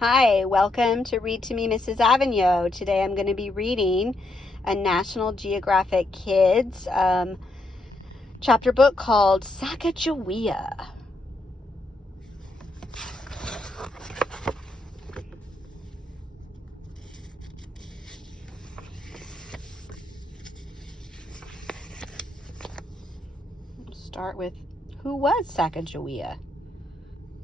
Hi, welcome to Read to Me, Mrs. Avignon. Today I'm going to be reading a National Geographic Kids chapter book called Sacagaweja. Start with who was Sacagaweja?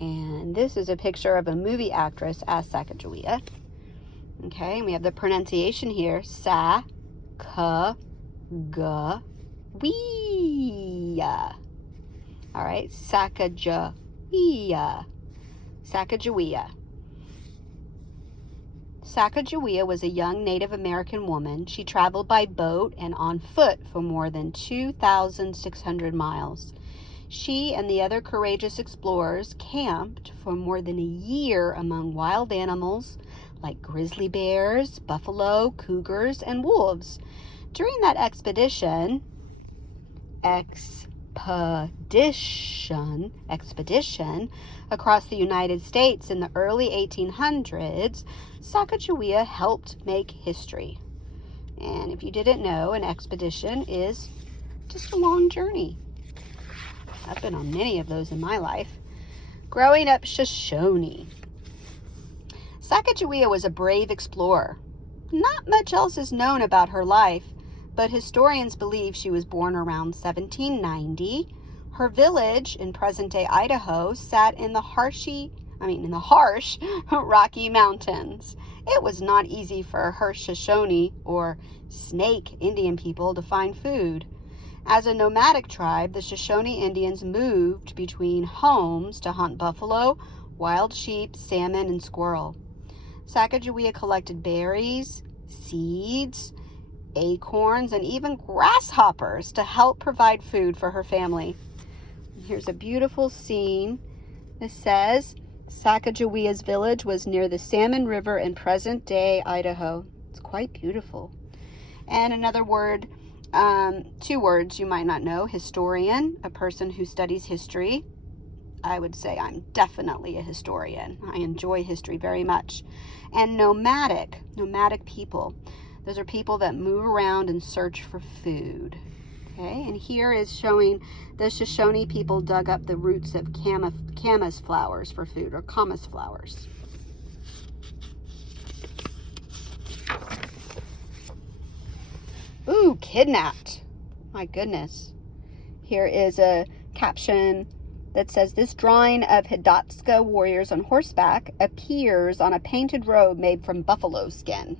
And this is a picture of a movie actress as Sacagaweja. Okay, and we have the pronunciation here, Sacagaweja. All right, Sacagaweja. Sacagaweja. Sacagawea was a young Native American woman. She traveled by boat and on foot for more than 2,600 miles. She and the other courageous explorers camped for more than a year among wild animals like grizzly bears, buffalo, cougars, and wolves. During that expedition across the United States in the early 1800s, Sacagawea helped make history. And if you didn't know, an expedition is just a long journey. I've been on many of those in my life. Growing up Shoshone. Sacagawea was a brave explorer. Not much else is known about her life, but historians believe she was born around 1790. Her village in present-day Idaho sat in the harsh Rocky Mountains. It was not easy for her Shoshone, or Snake Indian people, to find food. As a nomadic tribe, the Shoshone Indians moved between homes to hunt buffalo, wild sheep, salmon, and squirrel. Sacagawea collected berries, seeds, acorns, and even grasshoppers to help provide food for her family. Here's a beautiful scene. It says, Sacagawea's village was near the Salmon River in present-day Idaho. It's quite beautiful. And another word, two words you might not know. Historian, a person who studies history. I would say I'm definitely a historian. I enjoy history very much. And nomadic people. Those are people that move around and search for food. Okay, and here is showing the Shoshone people dug up the roots of camas flowers for food, or camas flowers. Ooh, kidnapped. My goodness. Here is a caption that says, this drawing of Hidatsa warriors on horseback appears on a painted robe made from buffalo skin.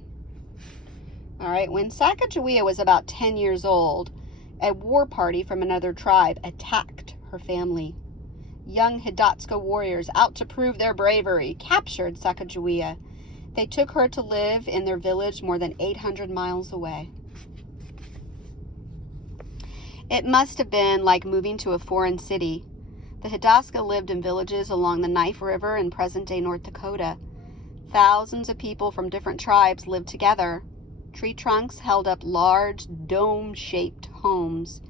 All right, when Sacagawea was about 10 years old, a war party from another tribe attacked her family. Young Hidatsa warriors, out to prove their bravery, captured Sacagawea. They took her to live in their village more than 800 miles away. It must have been like moving to a foreign city. The Hidatsa lived in villages along the Knife River in present-day North Dakota. Thousands of people from different tribes lived together. Tree trunks held up large, dome-shaped homes.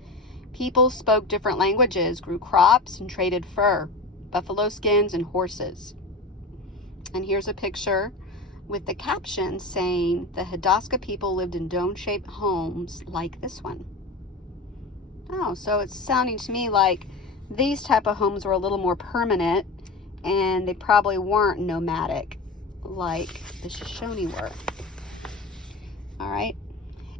People spoke different languages, grew crops, and traded fur, buffalo skins, and horses. And here's a picture with the caption saying the Hidatsa people lived in dome-shaped homes like this one. Oh, so it's sounding to me like these type of homes were a little more permanent, and they probably weren't nomadic like the Shoshone were. All right.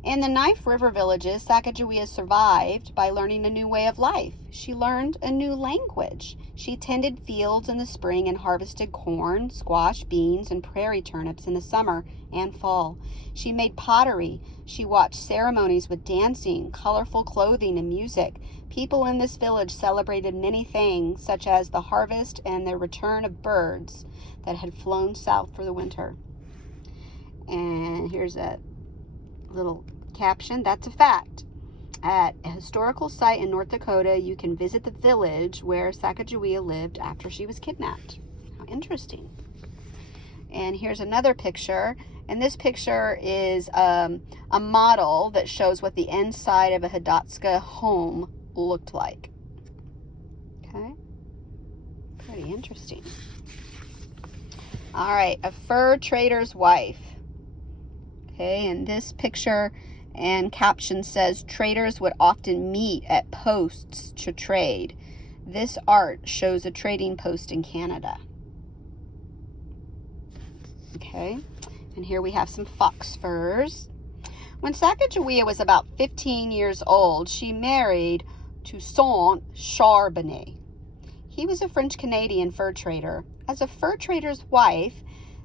In the Knife River villages, Sacagawea survived by learning a new way of life. She learned a new language. She tended fields in the spring and harvested corn, squash, beans, and prairie turnips in the summer and fall. She made pottery. She watched ceremonies with dancing, colorful clothing, and music. People in this village celebrated many things, such as the harvest and the return of birds that had flown south for the winter. And here's a little caption. That's a fact. At a historical site in North Dakota, you can visit the village where Sacagawea lived after she was kidnapped. How interesting. And here's another picture. And this picture is a model that shows what the inside of a Hidatsa home looked like. Okay. Pretty interesting. All right, a fur trader's wife. Okay, and this picture and caption says traders would often meet at posts to trade. This art shows a trading post in Canada. Okay, and here we have some fox furs. When Sacagawea was about 15 years old, she married Toussaint Charbonnet. He was a French-Canadian fur trader. As a fur trader's wife,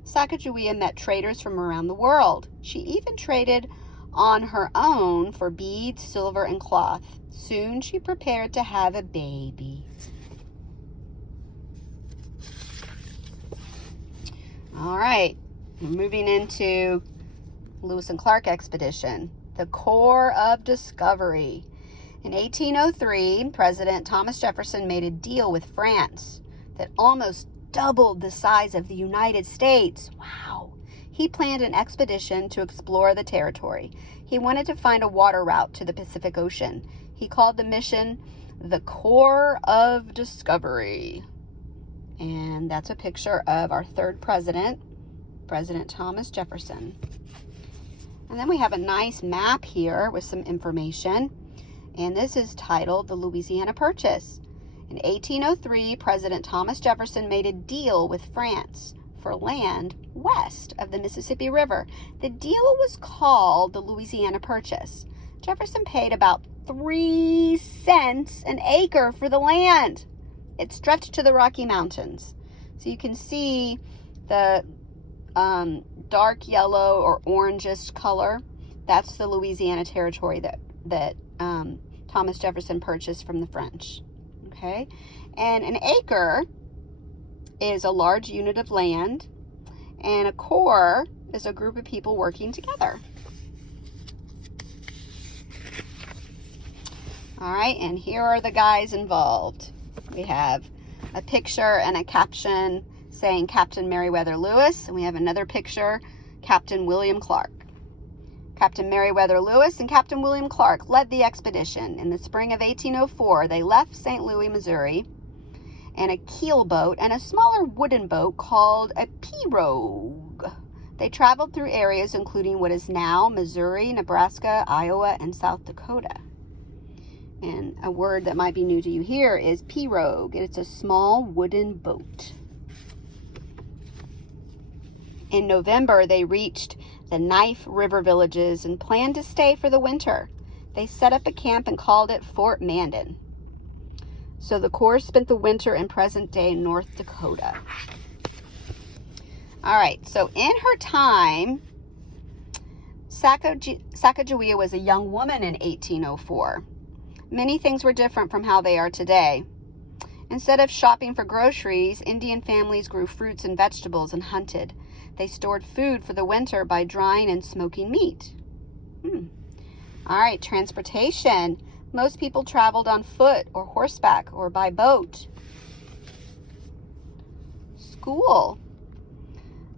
Sacagawea met traders from around the world. She even traded on her own for beads, silver, and cloth. Soon she prepared to have a baby. All right, moving into Lewis and Clark expedition, the Corps of Discovery. In 1803, President Thomas Jefferson made a deal with France that almost doubled the size of the United States. Wow. He planned an expedition to explore the territory. He wanted to find a water route to the Pacific Ocean. He called the mission the Corps of Discovery. And that's a picture of our third president, President Thomas Jefferson. And then we have a nice map here with some information. And this is titled the Louisiana Purchase. In 1803, President Thomas Jefferson made a deal with France for land west of the Mississippi River. The deal was called the Louisiana Purchase. Jefferson paid about 3 cents an acre for the land. It stretched to the Rocky Mountains. So you can see the dark yellow or orangish color. That's the Louisiana Territory that Thomas Jefferson purchased from the French. Okay, and an acre is a large unit of land, and a corps is a group of people working together. All right, and here are the guys involved. We have a picture and a caption saying Captain Meriwether Lewis, and we have another picture, Captain William Clark. Captain Meriwether Lewis and Captain William Clark led the expedition. In the spring of 1804, they left St. Louis, Missouri, in a keel boat and a smaller wooden boat called a pirogue. They traveled through areas including what is now Missouri, Nebraska, Iowa, and South Dakota. And a word that might be new to you here is pirogue. It's a small wooden boat. In November, they reached the Knife River villages and planned to stay for the winter. They set up a camp and called it Fort Mandan. So the Corps spent the winter in present-day North Dakota. All right, so in her time, Sacagawea was a young woman in 1804. Many things were different from how they are today. Instead of shopping for groceries, Indian families grew fruits and vegetables and hunted. They stored food for the winter by drying and smoking meat. All right, transportation. Most people traveled on foot or horseback or by boat. School.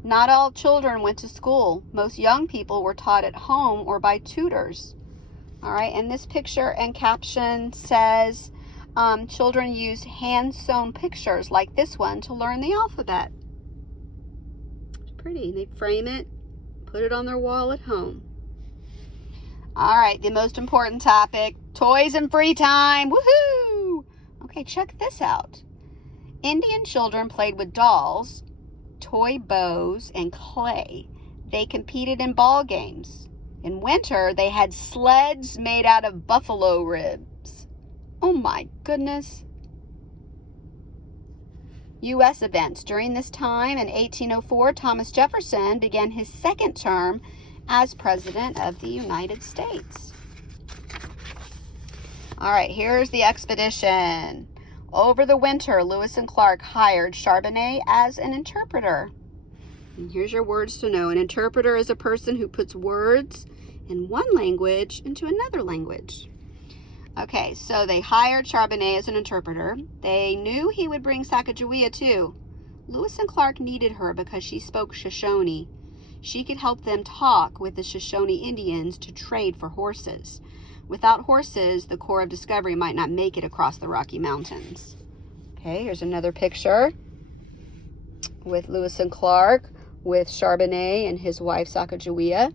Not all children went to school. Most young people were taught at home or by tutors. All right, and this picture and caption says children use hand-sewn pictures like this one to learn the alphabet. Pretty. They frame it, put it on their wall at home. All right, the most important topic, toys and free time. Woohoo! Okay, check this out. Indian children played with dolls, toy bows, and clay. They competed in ball games. In winter, they had sleds made out of buffalo ribs. Oh my goodness. U.S. events. During this time, in 1804, Thomas Jefferson began his second term as President of the United States. All right, here's the expedition. Over the winter, Lewis and Clark hired Charbonnet as an interpreter. And here's your words to know. An interpreter is a person who puts words in one language into another language. Okay, so they hired Charbonnet as an interpreter. They knew he would bring Sacagawea too. Lewis and Clark needed her because she spoke Shoshone. She could help them talk with the Shoshone Indians to trade for horses. Without horses, the Corps of Discovery might not make it across the Rocky Mountains. Okay, here's another picture with Lewis and Clark, with Charbonnet and his wife Sacagawea.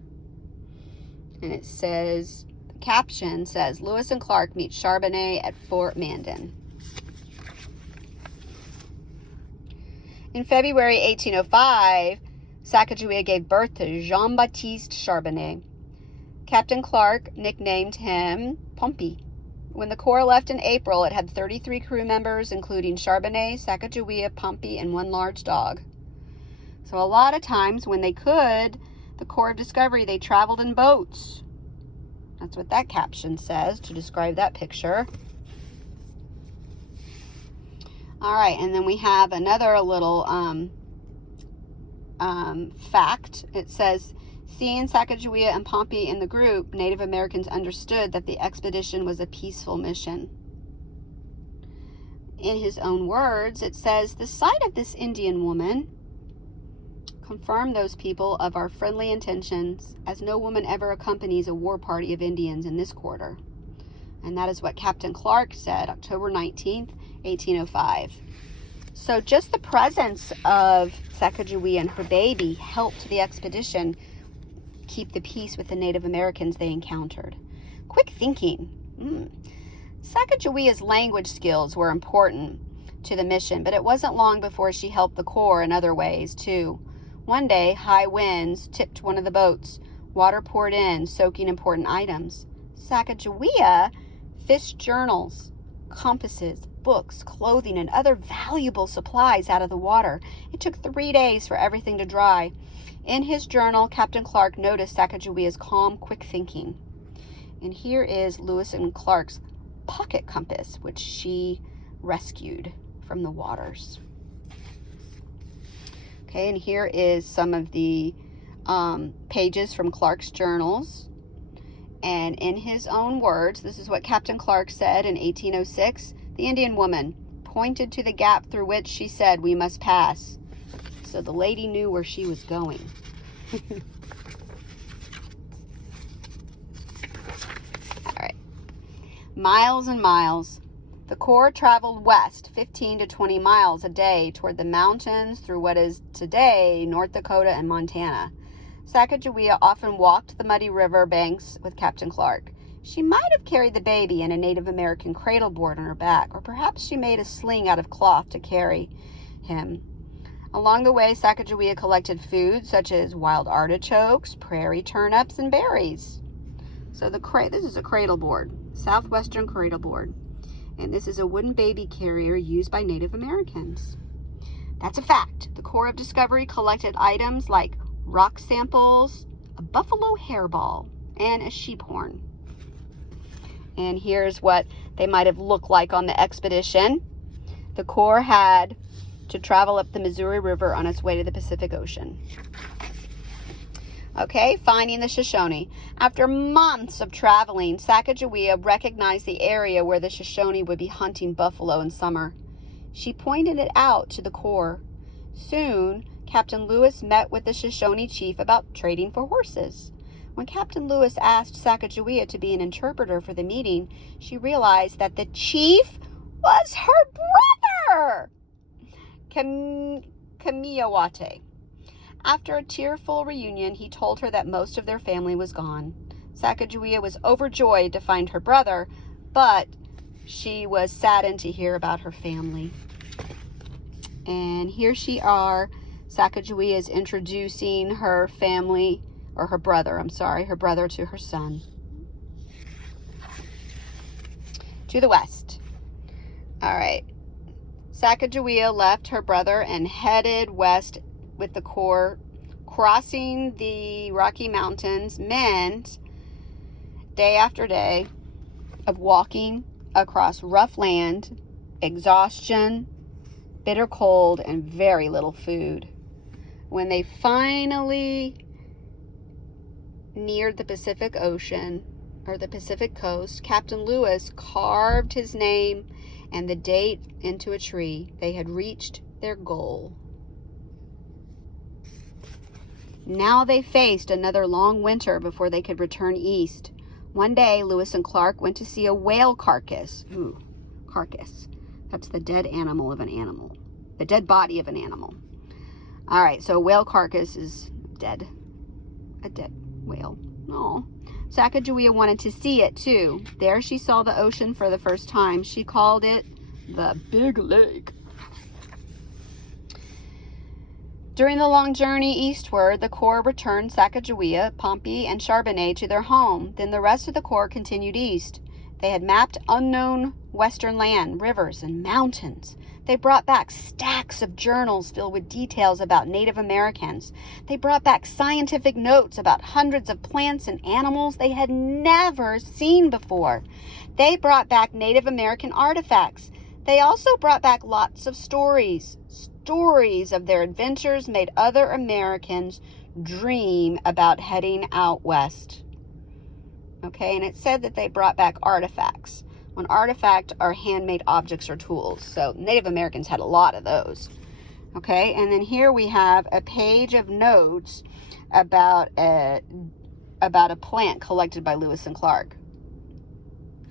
And it says, the caption says, Lewis and Clark meet Charbonnet at Fort Mandan. In February 1805, Sacagawea gave birth to Jean-Baptiste Charbonnet. Captain Clark nicknamed him Pompey. When the Corps left in April, it had 33 crew members, including Charbonnet, Sacagawea, Pompey, and one large dog. So a lot of times when they could, the Corps of Discovery, they traveled in boats. That's what that caption says to describe that picture. All right, and then we have another little fact. It says, seeing Sacagawea and Pompey in the group, Native Americans understood that the expedition was a peaceful mission. In his own words, it says, the sight of this Indian woman confirmed those people of our friendly intentions, as no woman ever accompanies a war party of Indians in this quarter. And that is what Captain Clark said, October 19th, 1805. So just the presence of Sacagawea and her baby helped the expedition keep the peace with the Native Americans they encountered. Quick thinking. Sacagawea's language skills were important to the mission, but it wasn't long before she helped the Corps in other ways, too. One day, high winds tipped one of the boats. Water poured in, soaking important items. Sacagawea fished journals, compasses, books, clothing, and other valuable supplies out of the water. It took 3 days for everything to dry. In his journal, Captain Clark noticed Sacagawea's calm, quick thinking. And here is Lewis and Clark's pocket compass, which she rescued from the waters. Okay, and here is some of the pages from Clark's journals. And in his own words, this is what Captain Clark said in 1806. The Indian woman pointed to the gap through which she said, we must pass. So the lady knew where she was going. All right. Miles and miles. The Corps traveled west 15 to 20 miles a day toward the mountains through what is today North Dakota and Montana. Sacagawea often walked the muddy river banks with Captain Clark. She might have carried the baby in a Native American cradle board on her back, or perhaps she made a sling out of cloth to carry him. Along the way, Sacagawea collected food such as wild artichokes, prairie turnips, and berries. So this is a cradle board, Southwestern cradle board. And this is a wooden baby carrier used by Native Americans. That's a fact. The Corps of Discovery collected items like rock samples, a buffalo hairball, and a sheep horn. And here's what they might have looked like on the expedition. The Corps had to travel up the Missouri River on its way to the Pacific Ocean. Okay, finding the Shoshone. After months of traveling, Sacagawea recognized the area where the Shoshone would be hunting buffalo in summer. She pointed it out to the Corps. Soon, Captain Lewis met with the Shoshone chief about trading for horses. When Captain Lewis asked Sacagawea to be an interpreter for the meeting, she realized that the chief was her brother, Kamiyawate. After a tearful reunion, he told her that most of their family was gone. Sacagawea was overjoyed to find her brother, but she was saddened to hear about her family. And here she are. Sacagawea is introducing her family, or her brother to her son. To the west. All right. Sacagawea left her brother and headed west with the Corps. Crossing the Rocky Mountains meant day after day of walking across rough land, exhaustion, bitter cold, and very little food. When they finally neared the Pacific Ocean, or the Pacific coast, Captain Lewis carved his name and the date into a tree. They had reached their goal. Now they faced another long winter before they could return east. One day, Lewis and Clark went to see a whale carcass. Carcass. That's the dead animal of an animal. The dead body of an animal. All right, so a whale carcass is dead. A dead whale. Oh. Sacagawea wanted to see it too. There she saw the ocean for the first time. She called it the Big Lake. During the long journey eastward, the Corps returned Sacagawea, Pompey, and Charbonnet to their home. Then the rest of the Corps continued east. They had mapped unknown western land, rivers, and mountains. They brought back stacks of journals filled with details about Native Americans. They brought back scientific notes about hundreds of plants and animals they had never seen before. They brought back Native American artifacts. They also brought back lots of stories. Stories of their adventures made other Americans dream about heading out west. Okay, and it said that they brought back artifacts. An artifact are handmade objects or tools. So Native Americans had a lot of those. Okay, and then here we have a page of notes about a plant collected by Lewis and Clark.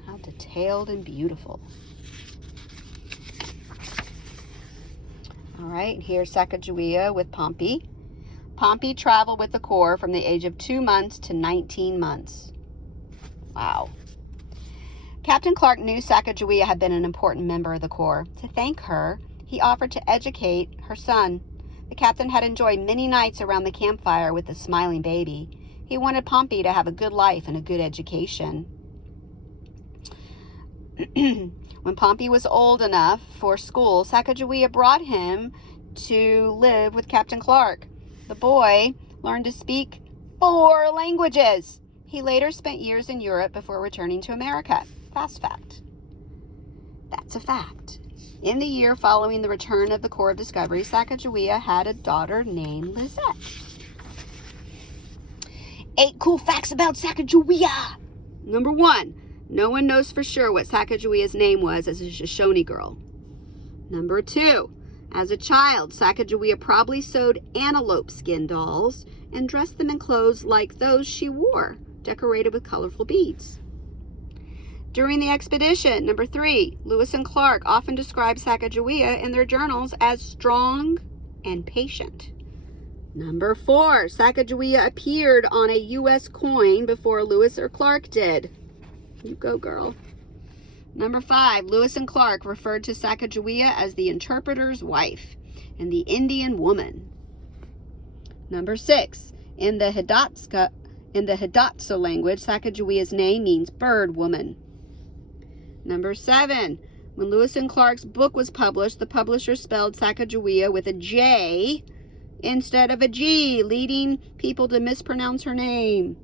How detailed and beautiful. All right, here's Sacagawea with Pompey. Pompey traveled with the Corps from the age of 2 months to 19 months. Wow. Captain Clark knew Sacagawea had been an important member of the Corps. To thank her, he offered to educate her son. The captain had enjoyed many nights around the campfire with the smiling baby. He wanted Pompey to have a good life and a good education. When Pompey was old enough for school, Sacagawea brought him to live with Captain Clark. The boy learned to speak 4 languages. He later spent years in Europe before returning to America. Fast fact. That's a fact. In the year following the return of the Corps of Discovery, Sacagawea had a daughter named Lizette. 8 cool facts about Sacagawea. Number 1, no one knows for sure what Sacagawea's name was as a Shoshone girl. Number 2, as a child, Sacagawea probably sewed antelope skin dolls and dressed them in clothes like those she wore, decorated with colorful beads. During the expedition, number 3, Lewis and Clark often described Sacagawea in their journals as strong and patient. Number 4, Sacagawea appeared on a U.S. coin before Lewis or Clark did. You go, girl. Number 5, Lewis and Clark referred to Sacagawea as the interpreter's wife and the Indian woman. Number 6, in the Hidatsa language, Sacagawea's name means bird woman. Number 7, when Lewis and Clark's book was published, the publisher spelled Sacagawea with a J instead of a G, leading people to mispronounce her name.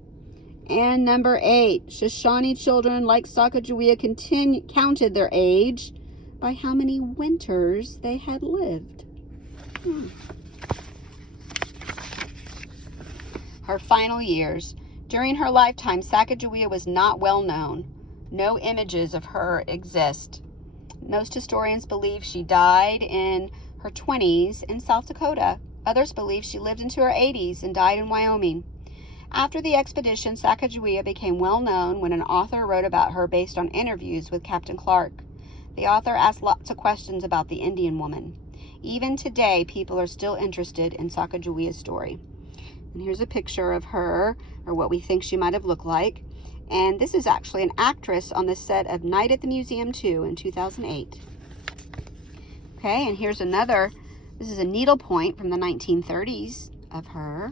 And number 8, Shoshone children like Sacagawea counted their age by how many winters they had lived. Her final years. During her lifetime, Sacagawea was not well known. No images of her exist. Most historians believe she died in her 20s in South Dakota. Others believe she lived into her 80s and died in Wyoming. After the expedition, Sacagawea became well known when an author wrote about her based on interviews with Captain Clark. The author asked lots of questions about the Indian woman. Even today, people are still interested in Sacagawea's story. And here's a picture of her, or what we think she might have looked like. And this is actually an actress on the set of Night at the Museum 2 in 2008. Okay, and here's another. This is a needlepoint from the 1930s of her.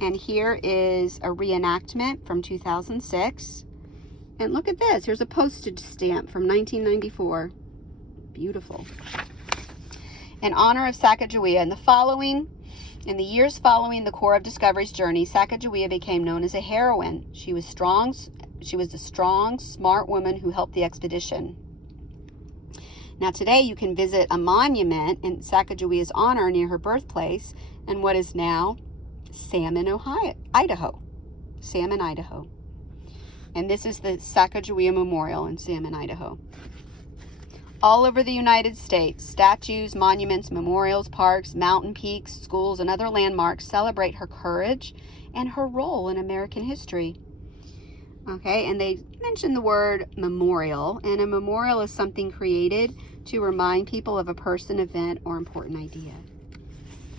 And here is a reenactment from 2006. And look at this. Here's a postage stamp from 1994. Beautiful. In honor of Sacagawea, in the years following the Corps of Discovery's journey, Sacagawea became known as a heroine. She was a strong, smart woman who helped the expedition. Now today you can visit a monument in Sacagawea's honor near her birthplace in what is now Salmon, Idaho. And this is the Sacagawea Memorial in Salmon, Idaho. All over the United States, statues, monuments, memorials, parks, mountain peaks, schools, and other landmarks celebrate her courage and her role in American history. Okay, and they mention the word memorial, and a memorial is something created to remind people of a person, event, or important idea.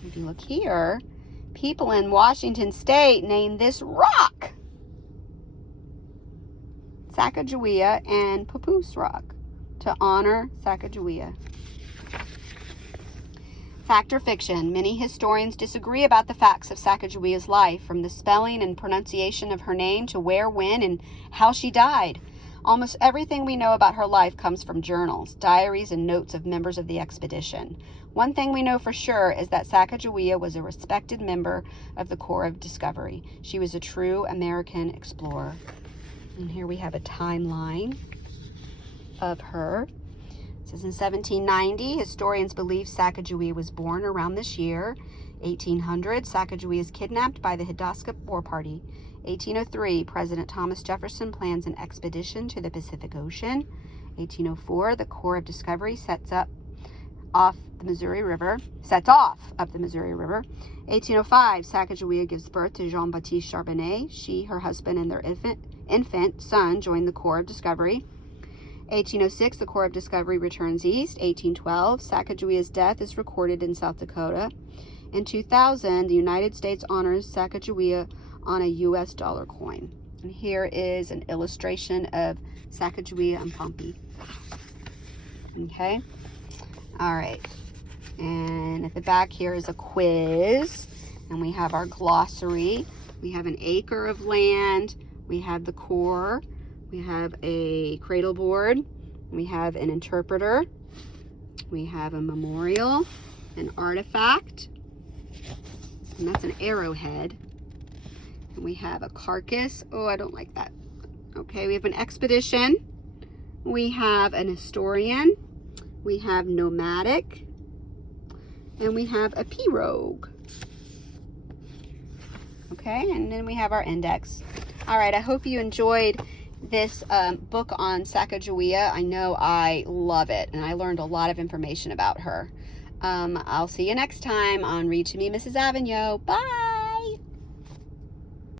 If you look here, people in Washington State named this rock Sacagawea and Papoose Rock to honor Sacagawea. Fact or fiction? Many historians disagree about the facts of Sacagawea's life, from the spelling and pronunciation of her name to where, when, and how she died. Almost everything we know about her life comes from journals, diaries, and notes of members of the expedition. One thing we know for sure is that Sacagawea was a respected member of the Corps of Discovery. She was a true American explorer. And here we have a timeline of her. It says in 1790, historians believe Sacagawea was born around this year. 1800, Sacagawea is kidnapped by the Hidalgo War Party. 1803, President Thomas Jefferson plans an expedition to the Pacific Ocean. 1804, the Corps of Discovery sets off up the Missouri River. 1805, Sacagawea gives birth to Jean-Baptiste Charbonnet. She, her husband, and their infant son joined the Corps of Discovery. 1806, the Corps of Discovery returns east. 1812, Sacagawea's death is recorded in South Dakota. In 2000, the United States honors Sacagawea on a U.S. dollar coin. And here is an illustration of Sacagawea and Pompey. Okay? All right. And at the back here is a quiz. And we have our glossary. We have an acre of land. We have the Corps. We have a cradle board. We have an interpreter. We have a memorial, an artifact, and that's an arrowhead. And we have a carcass. Oh, I don't like that. Okay, we have an expedition. We have an historian. We have nomadic. And we have a pirogue. Okay, and then we have our index. All right, I hope you enjoyed this book on Sacagawea. I know I love it, and I learned a lot of information about her. I'll see you next time on Read to Me, Mrs. Avignon. Bye!